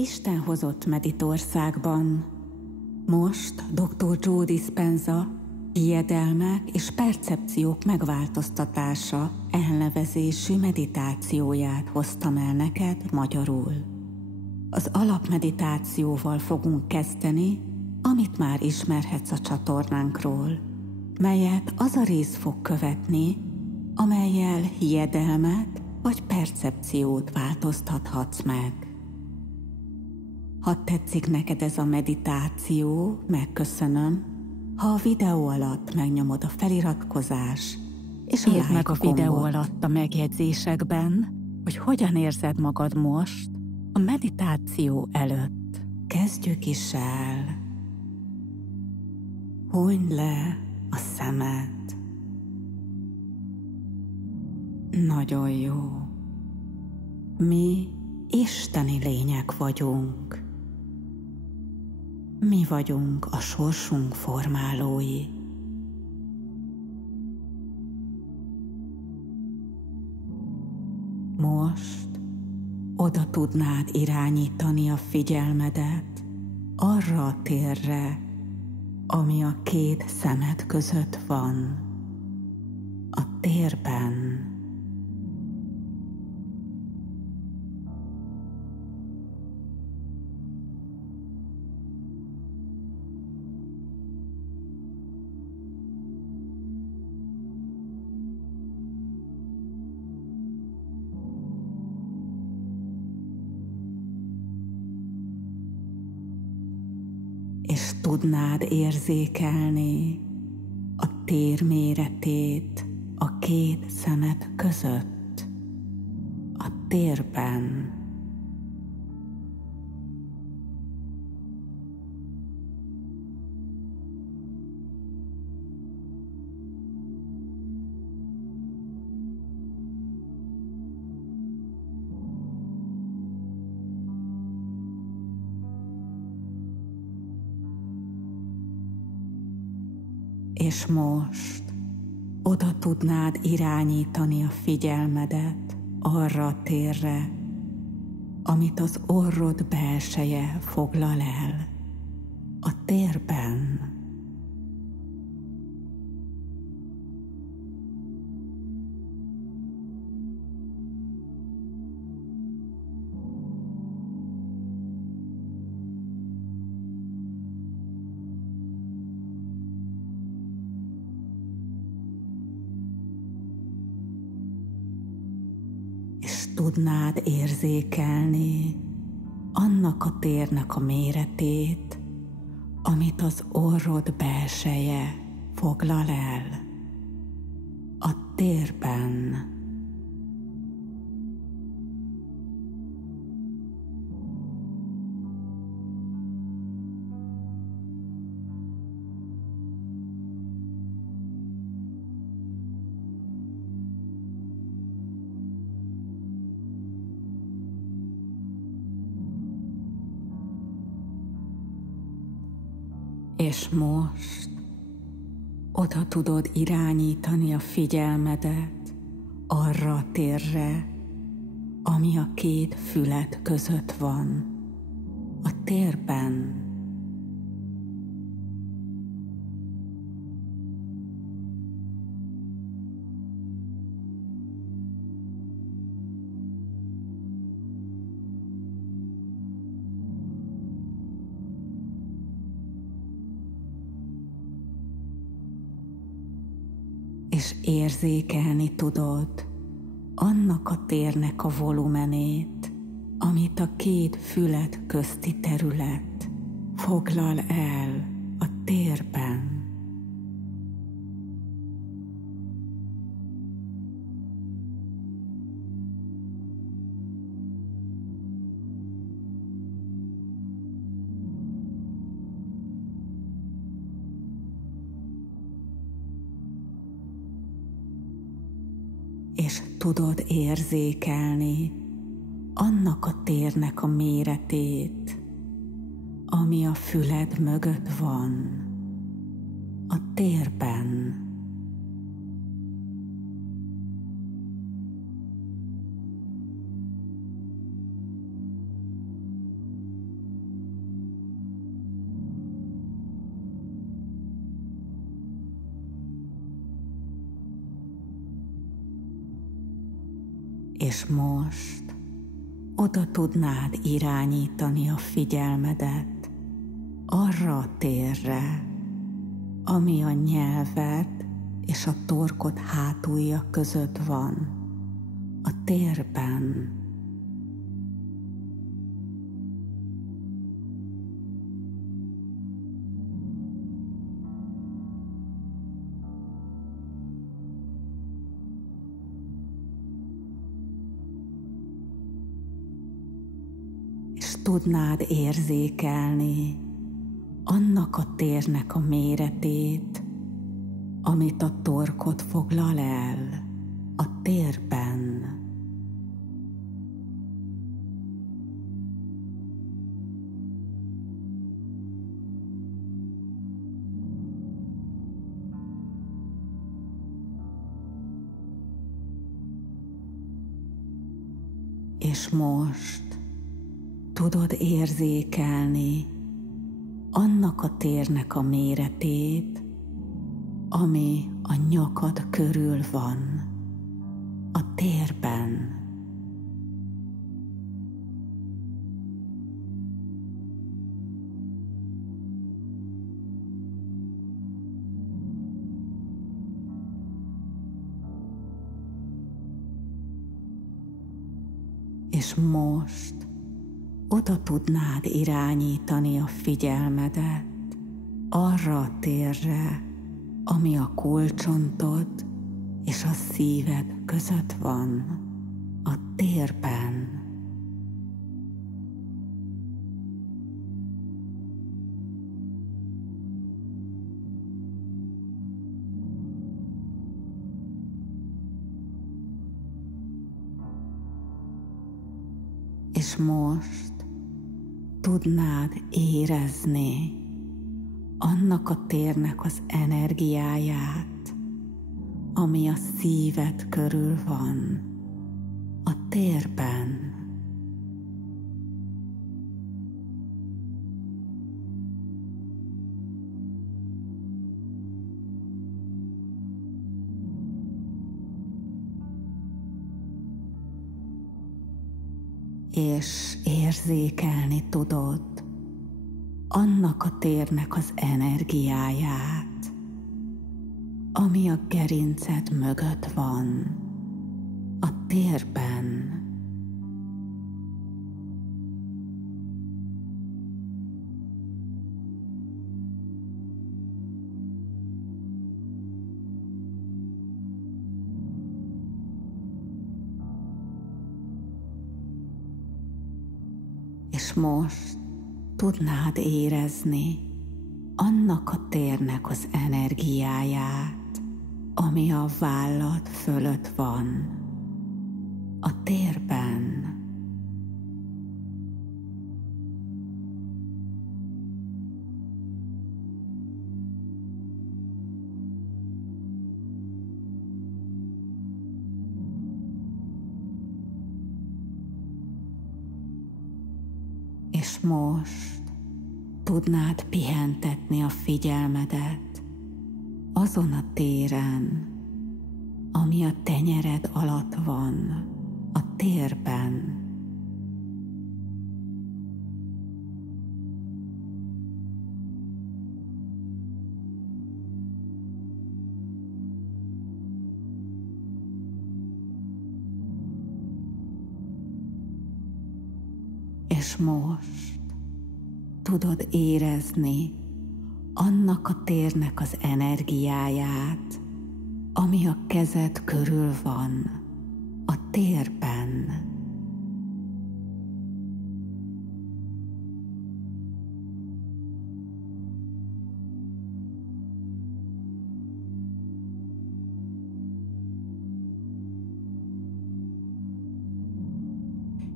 Isten hozott Meditországban. Most dr. Joe Dispenza hiedelmek és percepciók megváltoztatása elnevezésű meditációját hoztam el neked magyarul. Az alapmeditációval fogunk kezdeni, amit már ismerhetsz a csatornánkról, melyet az a rész fog követni, amellyel hiedelmet vagy percepciót változtathatsz meg. Ha tetszik neked ez a meditáció, megköszönöm, ha a videó alatt megnyomod a feliratkozás, és a like meg a gombot. videó alatt a megjegyzésekben, hogy hogyan érzed magad most a meditáció előtt. Kezdjük is el. Hunyd le a szemed. Nagyon jó. Mi isteni lények vagyunk. Mi vagyunk a sorsunk formálói. Most oda tudnád irányítani a figyelmedet arra a térre, ami a két szemed között van, a térben. És tudnád érzékelni a tér méretét a két szemed között, a térben. És most oda tudnád irányítani a figyelmedet arra a térre, amit az orrod belseje foglal el, a térben. Tudnád érzékelni annak a térnek a méretét, amit az orrod belseje foglal el, a térben. És most oda tudod irányítani a figyelmedet arra a térre, ami a két füled között van, a térben. És érzékelni tudod annak a térnek a volumenét, amit a két füled közti terület foglal el a térben. És tudod érzékelni annak a térnek a méretét, ami a füled mögött van, a térben. És most oda tudnád irányítani a figyelmedet arra a térre, ami a nyelved és a torkod hátulja között van, a térben. És tudnád érzékelni annak a térnek a méretét, amit a torkod foglal el a térben. És most tudod érzékelni annak a térnek a méretét, ami a nyakad körül van, a térben. És most oda tudnád irányítani a figyelmedet arra a térre, ami a kulcsontod és a szíved között van, a térben. És most tudnád érezni annak a térnek az energiáját, ami a szíved körül van, a térben. És érzékelni tudod annak a térnek az energiáját, ami a gerinced mögött van, a térben. És most tudnád érezni annak a térnek az energiáját, ami a vállad fölött van, a térben. És most tudnád pihentetni a figyelmedet azon a téren, ami a tenyered alatt van, a térben. És most tudod érezni annak a térnek az energiáját, ami a kezed körül van, a térben.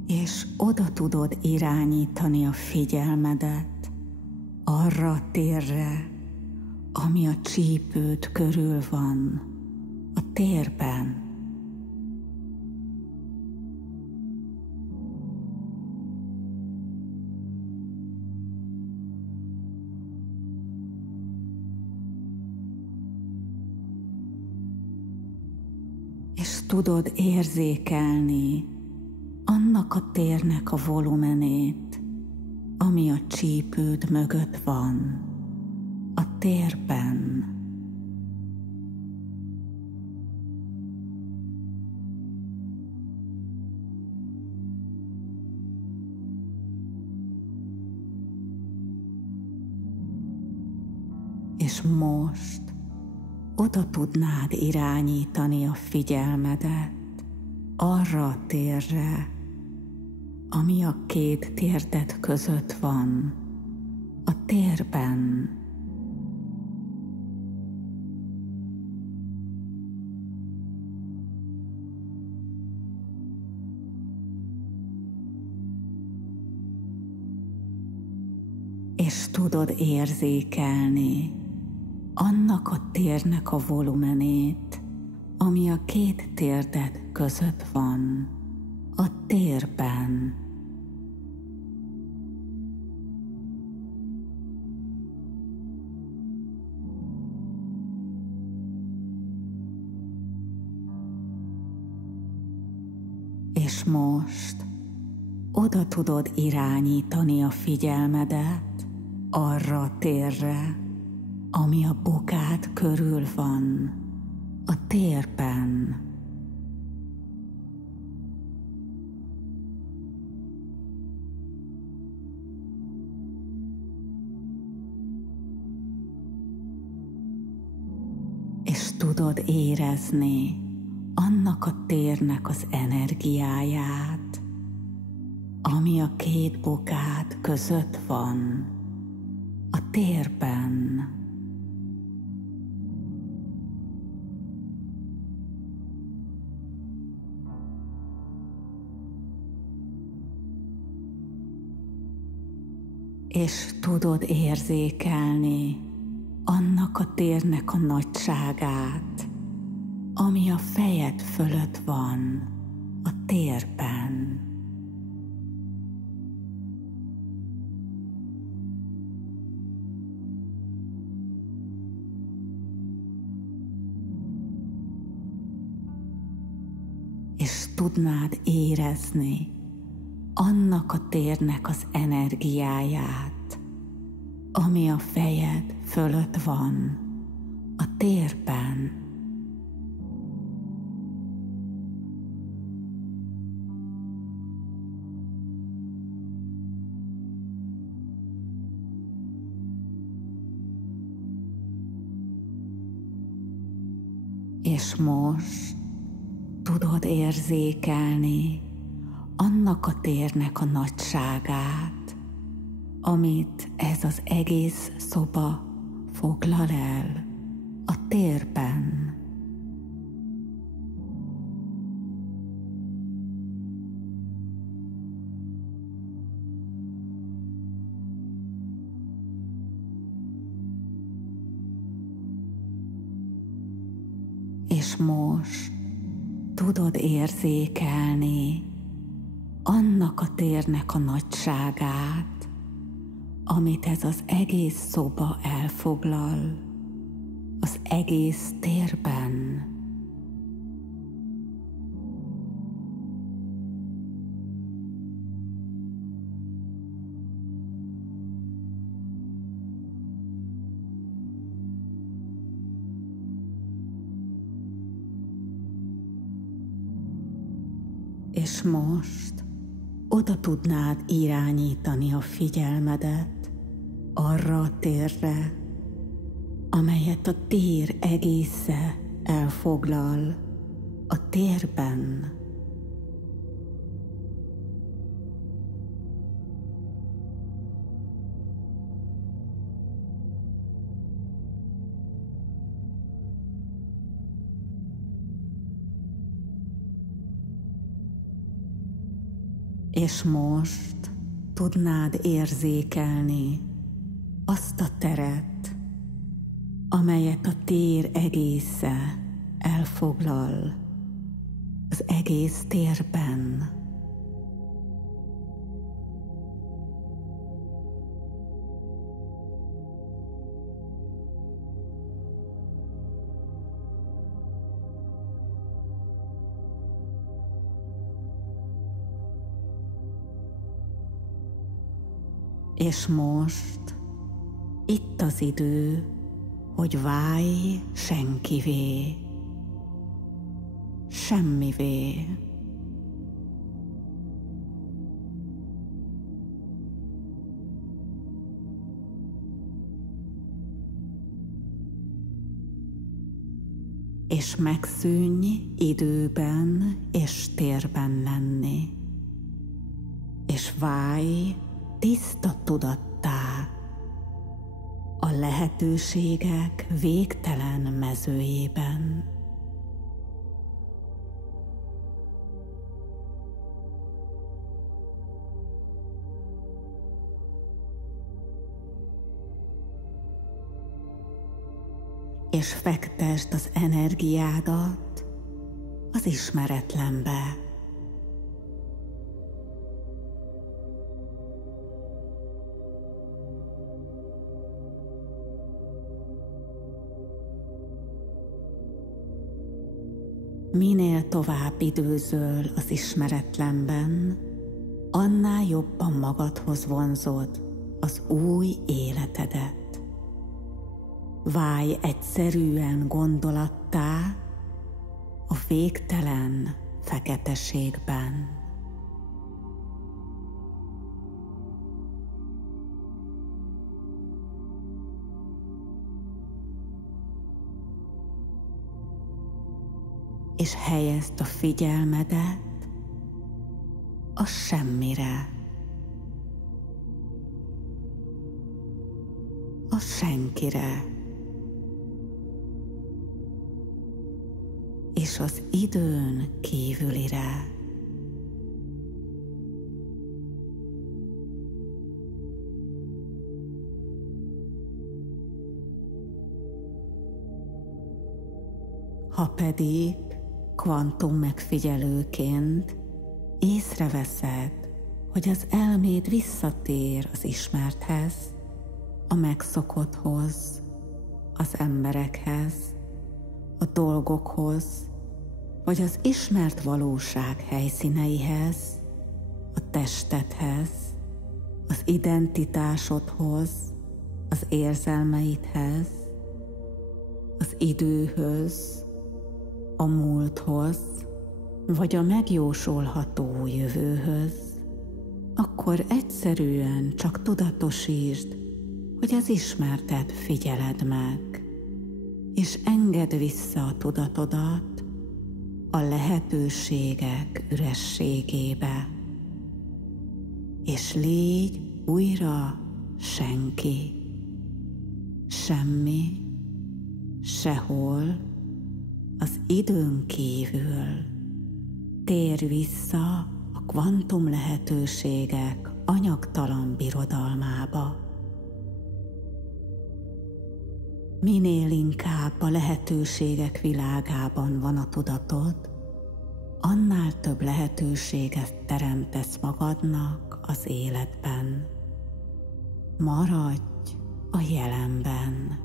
És oda tudod irányítani a figyelmedet arra a térre, ami a csípőd körül van, a térben. És tudod érzékelni annak a térnek a volumenét, ami a csípőd mögött van, a térben. És most oda tudnád irányítani a figyelmedet arra a térre, ami a két térded között van, a térben. És tudod érzékelni annak a térnek a volumenét, ami a két térded között van, a térben. És most oda tudod irányítani a figyelmedet arra a térre, ami a bokád körül van, a térben. És tudod érezni annak a térnek az energiáját, ami a két bokád között van, a térben. És tudod érzékelni annak a térnek a nagyságát, ami a fejed fölött van, a térben. És tudnád érezni annak a térnek az energiáját, ami a fejed fölött van, a térben. És most tudod érzékelni annak a térnek a nagyságát, amit ez az egész szoba foglal el a térben. És most tudod érzékelni annak a térnek a nagyságát, amit ez az egész szoba elfoglal, az egész térben. És most oda tudnád irányítani a figyelmedet arra a térre, amelyet a tér egésze elfoglal, a térben. És most tudnád érzékelni azt a teret, amelyet a tér egésze elfoglal, az egész térben. És most itt az idő, hogy válj senkivé, semmivé. És megszűnj időben és térben lenni, és válj tiszta tudattá a lehetőségek végtelen mezőjében. És fektesd az energiádat az ismeretlenbe. Minél tovább időzöl az ismeretlenben, annál jobban magadhoz vonzod az új életedet. Válj egyszerűen gondolattá a végtelen feketeségben. És helyezd a figyelmedet a semmire, a senkire, és az időn kívülire. Ha pedig kvantum megfigyelőként észreveszed, hogy az elméd visszatér az ismerthez, a megszokotthoz, az emberekhez, a dolgokhoz, vagy az ismert valóság helyszíneihez, a testedhez, az identitásodhoz, az érzelmeidhez, az időhöz, a múlthoz, vagy a megjósolható jövőhöz, akkor egyszerűen csak tudatosítsd, hogy az ismertet figyeled meg, és engedd vissza a tudatodat a lehetőségek ürességébe, és légy újra senki, semmi, sehol, az időn kívül. Térj vissza a kvantum lehetőségek anyagtalan birodalmába. Minél inkább a lehetőségek világában van a tudatod, annál több lehetőséget teremtesz magadnak az életben. Maradj a jelenben.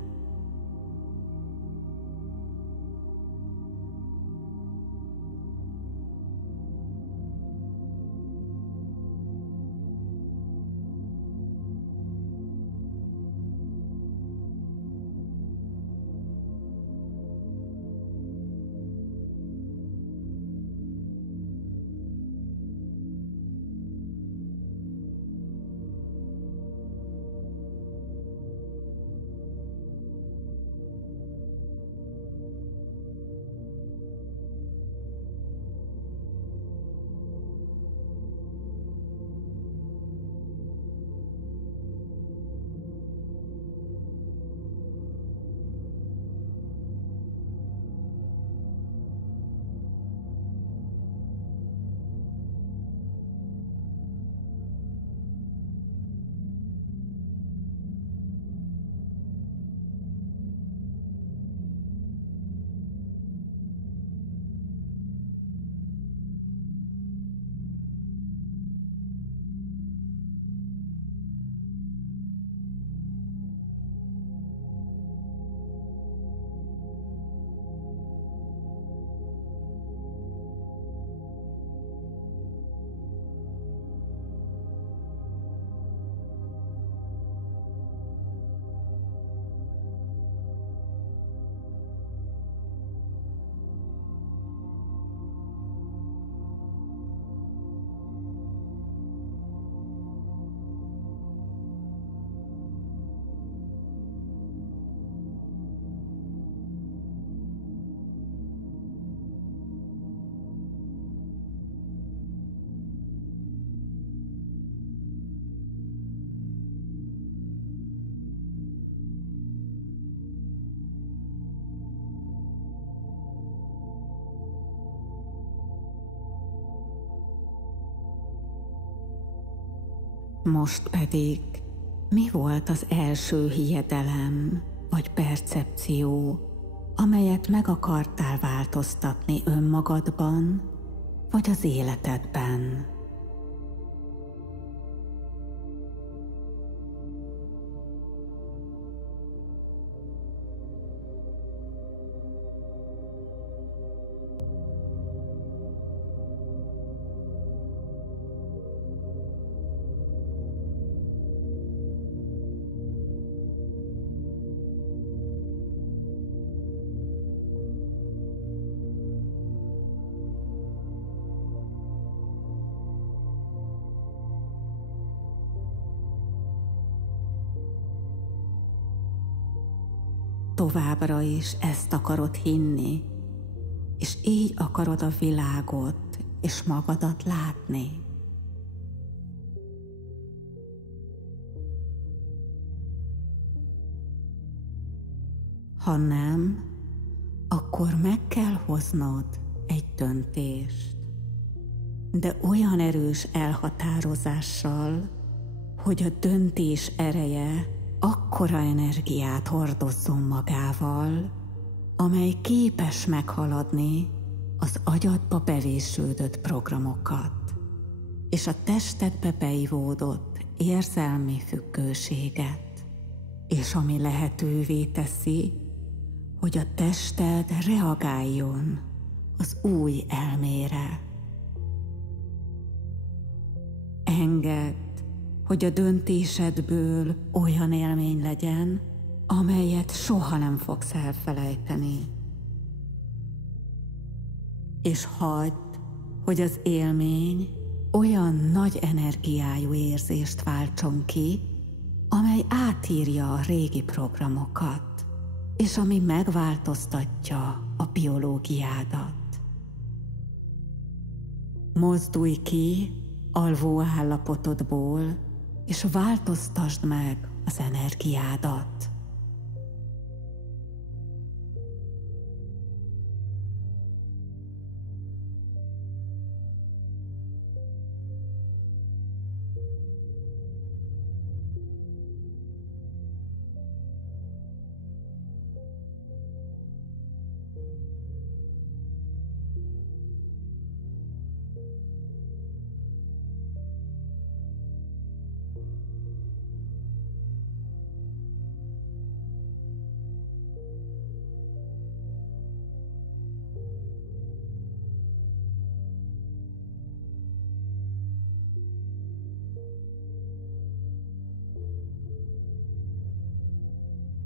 Most pedig, mi volt az első hiedelem vagy percepció, amelyet meg akartál változtatni önmagadban vagy az életedben? Továbbra is ezt akarod hinni, és így akarod a világot és magadat látni. Ha nem, akkor meg kell hoznod egy döntést, de olyan erős elhatározással, hogy a döntés ereje akkora energiát hordozzon magával, amely képes meghaladni az agyadba bevésődött programokat, és a testedbe beivódott érzelmi függőséget, és ami lehetővé teszi, hogy a tested reagáljon az új elmére. Engedd, hogy a döntésedből olyan élmény legyen, amelyet soha nem fogsz elfelejteni. És hagyd, hogy az élmény olyan nagy energiájú érzést váltson ki, amely átírja a régi programokat, és ami megváltoztatja a biológiádat. Mozdulj ki alvó állapotodból, és változtasd meg az energiádat.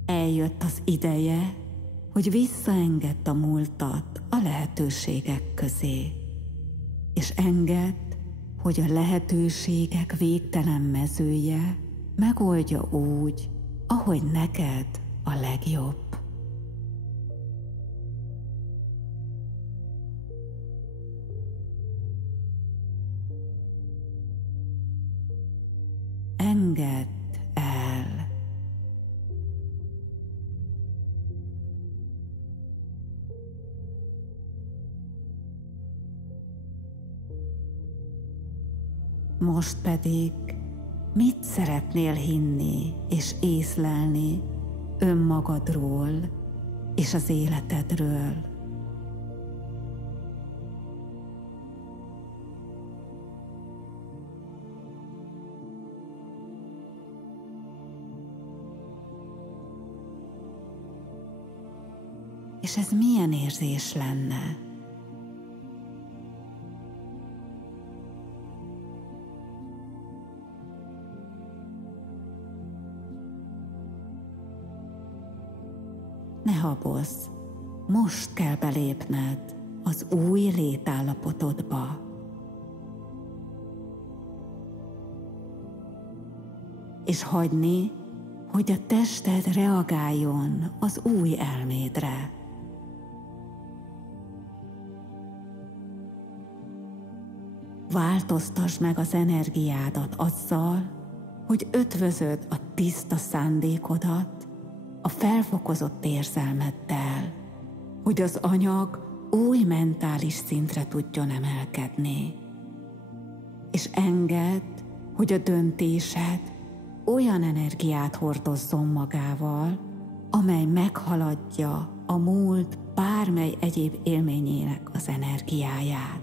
Eljött az ideje, hogy visszaengedd a múltat a lehetőségek közé, és engedd, hogy a lehetőségek végtelen mezője megoldja úgy, ahogy neked a legjobb. Engedd el. Most pedig mit szeretnél hinni és észlelni önmagadról és az életedről? És ez milyen érzés lenne? Ne habozz, most kell belépned az új létállapotodba. És hagyni, hogy a tested reagáljon az új elmédre. Változtasd meg az energiádat azzal, hogy ötvözöd a tiszta szándékodat a felfokozott érzelmeddel, hogy az anyag új mentális szintre tudjon emelkedni. És engedd, hogy a döntésed olyan energiát hordozzon magával, amely meghaladja a múlt bármely egyéb élményének az energiáját.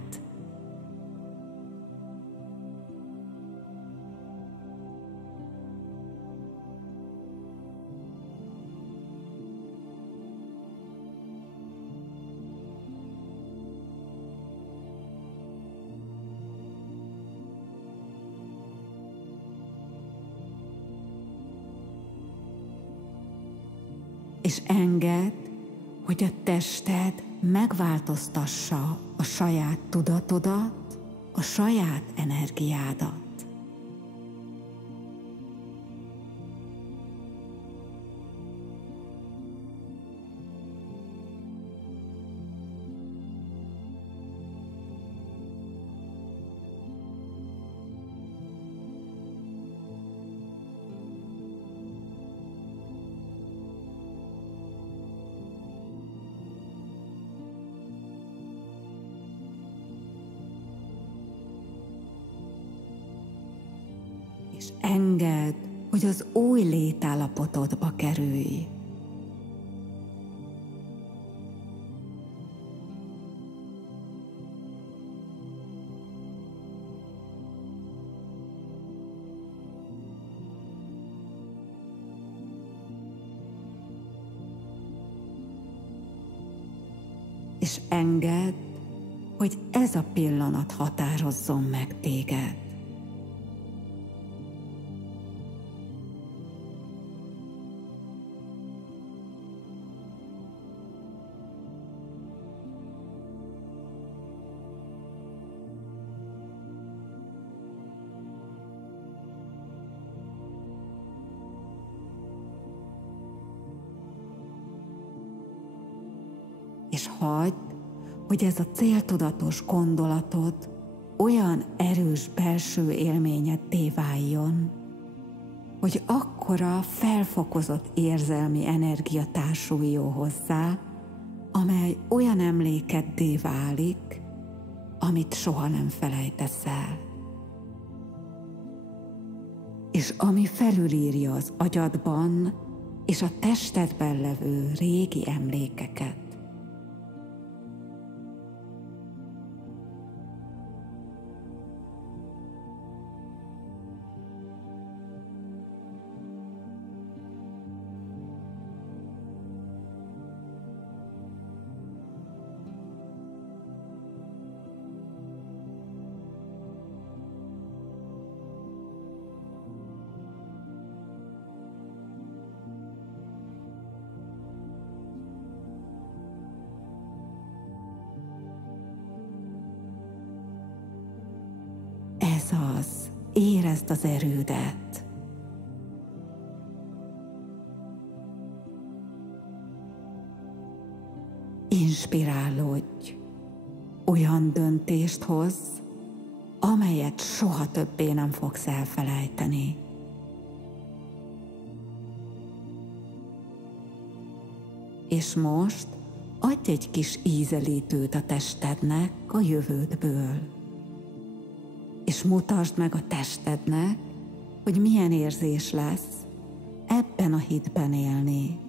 És engedd, hogy a tested megváltoztassa a saját tudatodat, a saját energiádat. És engedd, hogy az új létállapotodba kerülj. És engedd, hogy ez a pillanat határozzon meg téged. És hagyd, hogy ez a céltudatos gondolatod olyan erős belső élményeddé váljon, hogy akkora felfokozott érzelmi energia társuljon hozzá, amely olyan emlékeddé válik, amit soha nem felejtesz el. És ami felülírja az agyadban és a testedben levő régi emlékeket. Ez az, érezd az erődet. Inspirálódj, olyan döntést hozz, amelyet soha többé nem fogsz elfelejteni. És most adj egy kis ízelítőt a testednek a jövődből. És mutasd meg a testednek, hogy milyen érzés lesz ebben a hitben élni.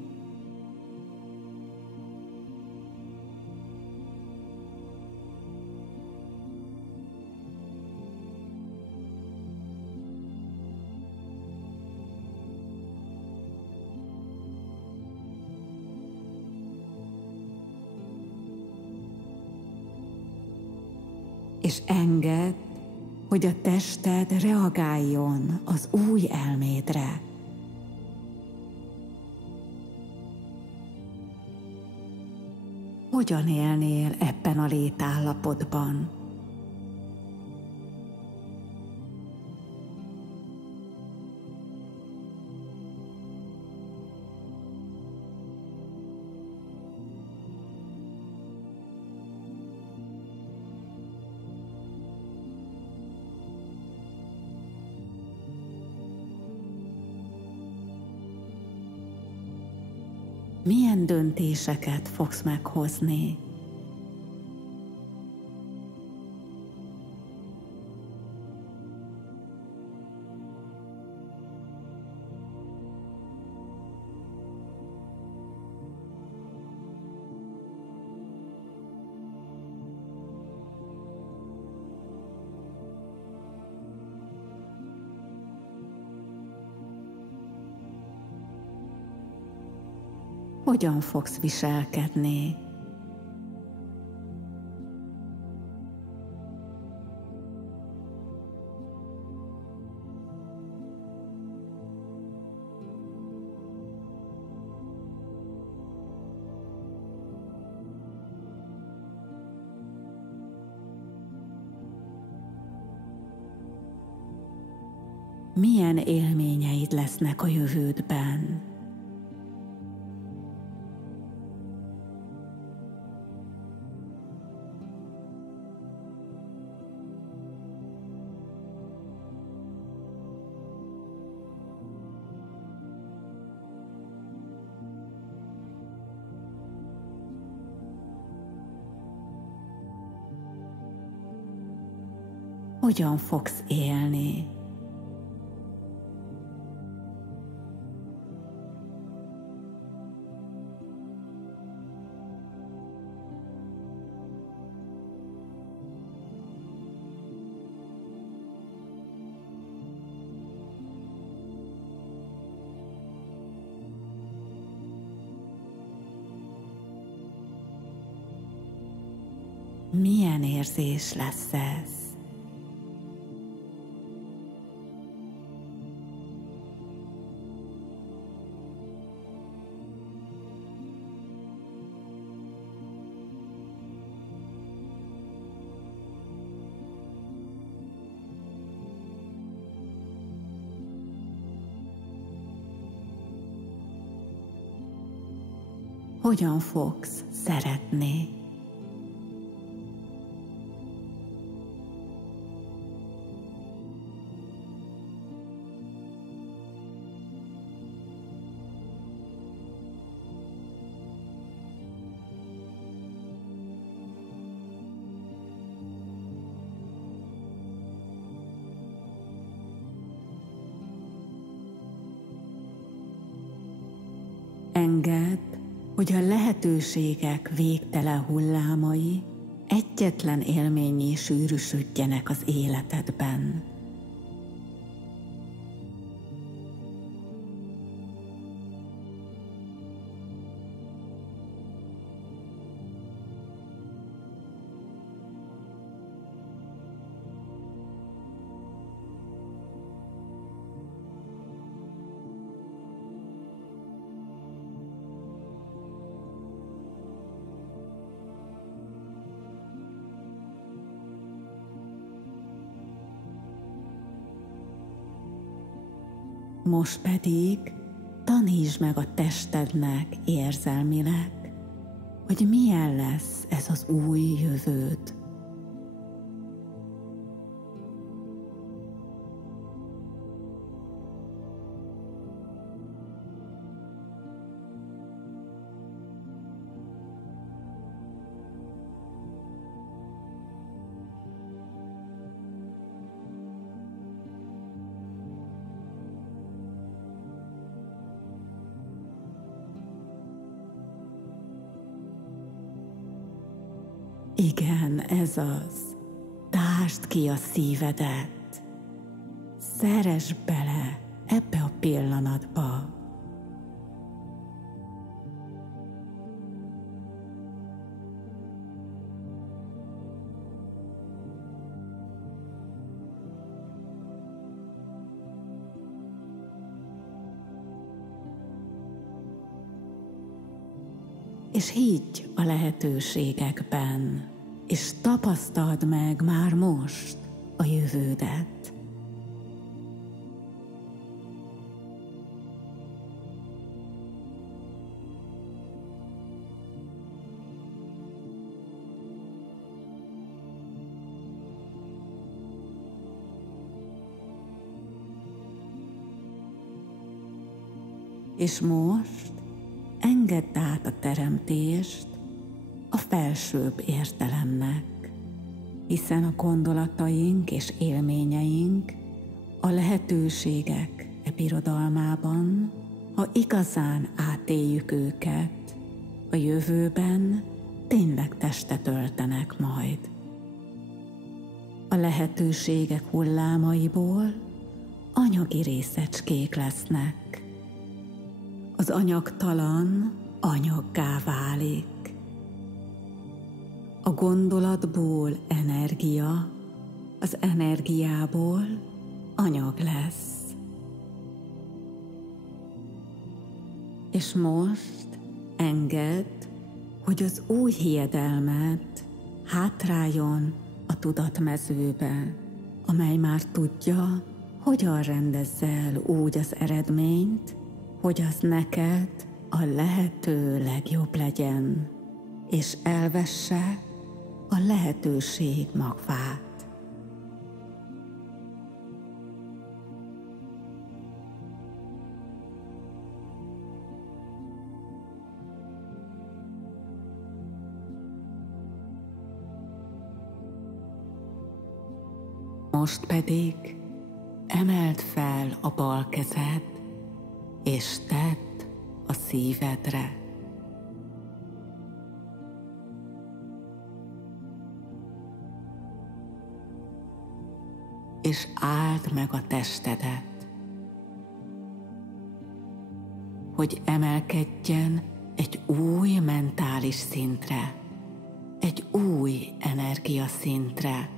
És engedd, hogy a tested reagáljon az új elmédre. Hogyan élnél ebben a létállapotban? Milyen döntéseket fogsz meghozni? hogyan fogsz viselkedni. Milyen élményeid lesznek a jövődben? Hogyan fogsz élni? Milyen érzés lesz ez? Hogyan fogsz szeretni? Engedd, hogy a lehetőségek végtelen hullámai egyetlen élménnyé sűrűsödjenek az életedben. Most pedig tanítsd meg a testednek érzelmileg, hogy milyen lesz ez az új jövőd. Igen, ez az. Tásd ki a szívedet. Szeress bele ebbe a pillanatba. És higgy a lehetőségekben, és tapasztald meg már most a jövődet. És most engedd át a teremtést a felsőbb értelemnek, hiszen a gondolataink és élményeink a lehetőségek birodalmában, ha igazán átéljük őket, a jövőben tényleg testet öltenek majd. A lehetőségek hullámaiból anyagi részecskék lesznek. Az anyagtalan anyaggá válik. A gondolatból energia, az energiából anyag lesz. És most engedd, hogy az új hiedelmed hátráljon a tudatmezőbe, amely már tudja, hogyan rendezze el úgy az eredményt, hogy az neked a lehető legjobb legyen, és elvesse a lehetőség magvát. Most pedig emeld fel a bal kezed, és tedd a szívedre. És áld meg a testedet, hogy emelkedjen egy új mentális szintre, egy új energiaszintre.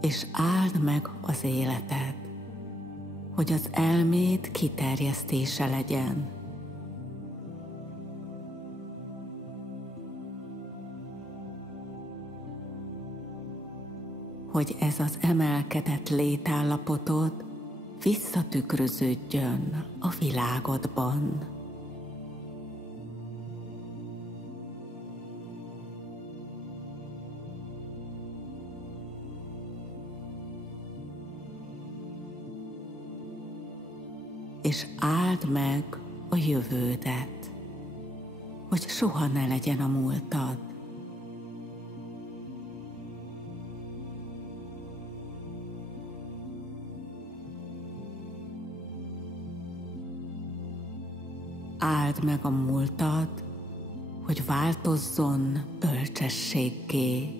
És áld meg az életed, hogy az elméd kiterjesztése legyen. Hogy ez az emelkedett létállapotod visszatükröződjön a világodban. És áld meg a jövődet, hogy soha ne legyen a múltad. Áld meg a múltad, hogy változzon bölcsességgé.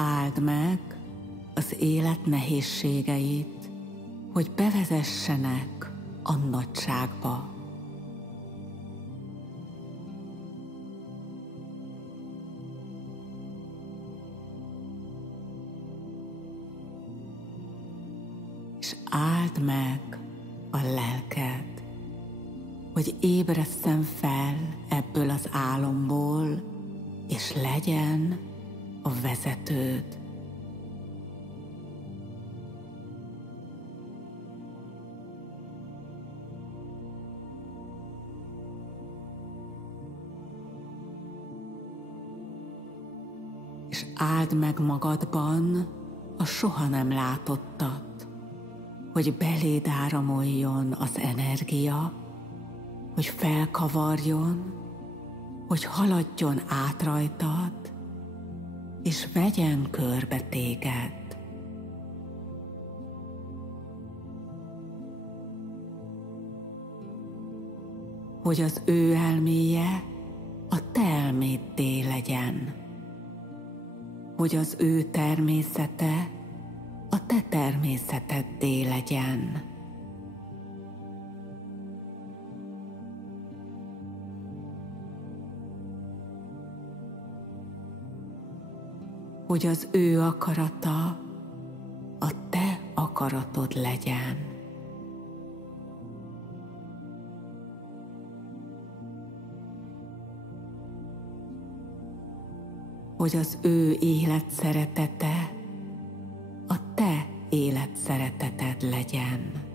Áld meg az élet nehézségeit, hogy bevezessenek a nagyságba. És áld meg a lelked, hogy ébresszen fel ebből az álomból, és legyen a vezetőd. És áld meg magadban a soha nem látottat, hogy beléd áramoljon az energia, hogy felkavarjon, hogy haladjon át rajtad, és vegyen körbe téged. Hogy az ő elméje a te elméddé legyen. Hogy az ő természete a te természeteddé legyen. Hogy az ő akarata a te akaratod legyen. Hogy az ő élet szeretete a te élet szereteted legyen.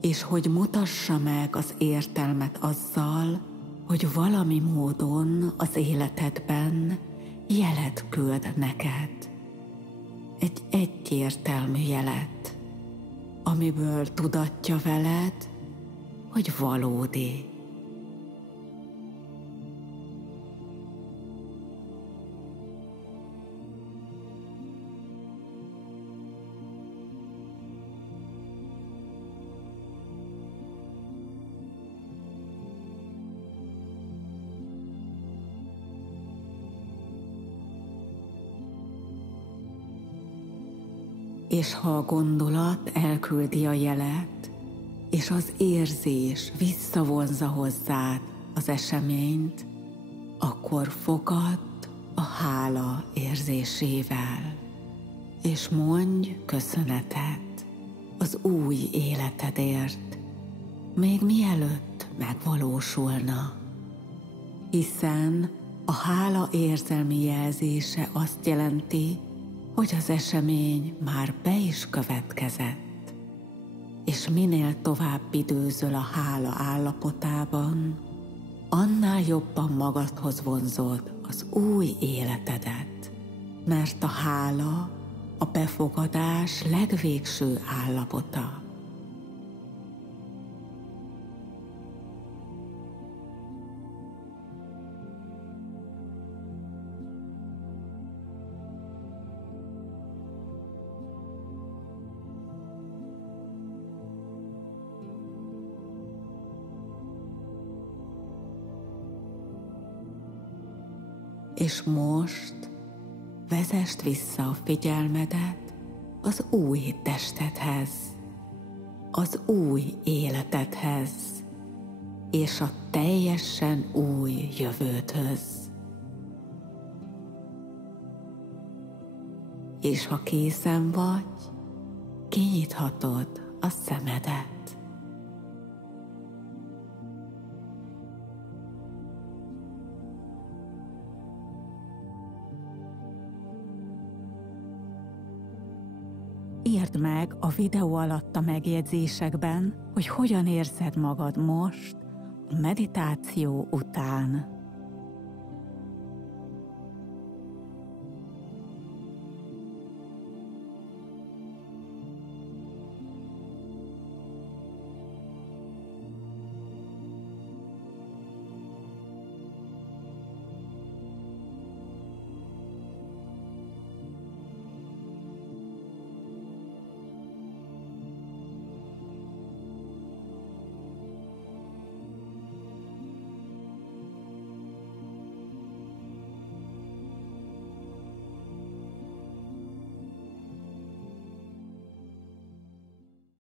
És hogy mutassa meg az értelmet azzal, hogy valami módon az életedben jelet küld neked. Egy egyértelmű jelet, amiből tudatja veled, hogy valódi. És ha a gondolat elküldi a jelet, és az érzés visszavonza hozzád az eseményt, akkor fogadd a hála érzésével, és mondj köszönetet az új életedért, még mielőtt megvalósulna. Hiszen a hála érzelmi jelzése azt jelenti, hogy az esemény már be is következett, és minél tovább időzöl a hála állapotában, annál jobban magadhoz vonzod az új életedet, mert a hála a befogadás legvégső állapota. És most vezesd vissza a figyelmedet az új testedhez, az új életedhez, és a teljesen új jövődhöz. És ha készen vagy, kinyithatod a szemedet. Írd meg a videó alatt a megjegyzésekben, hogy hogyan érzed magad most, a meditáció után.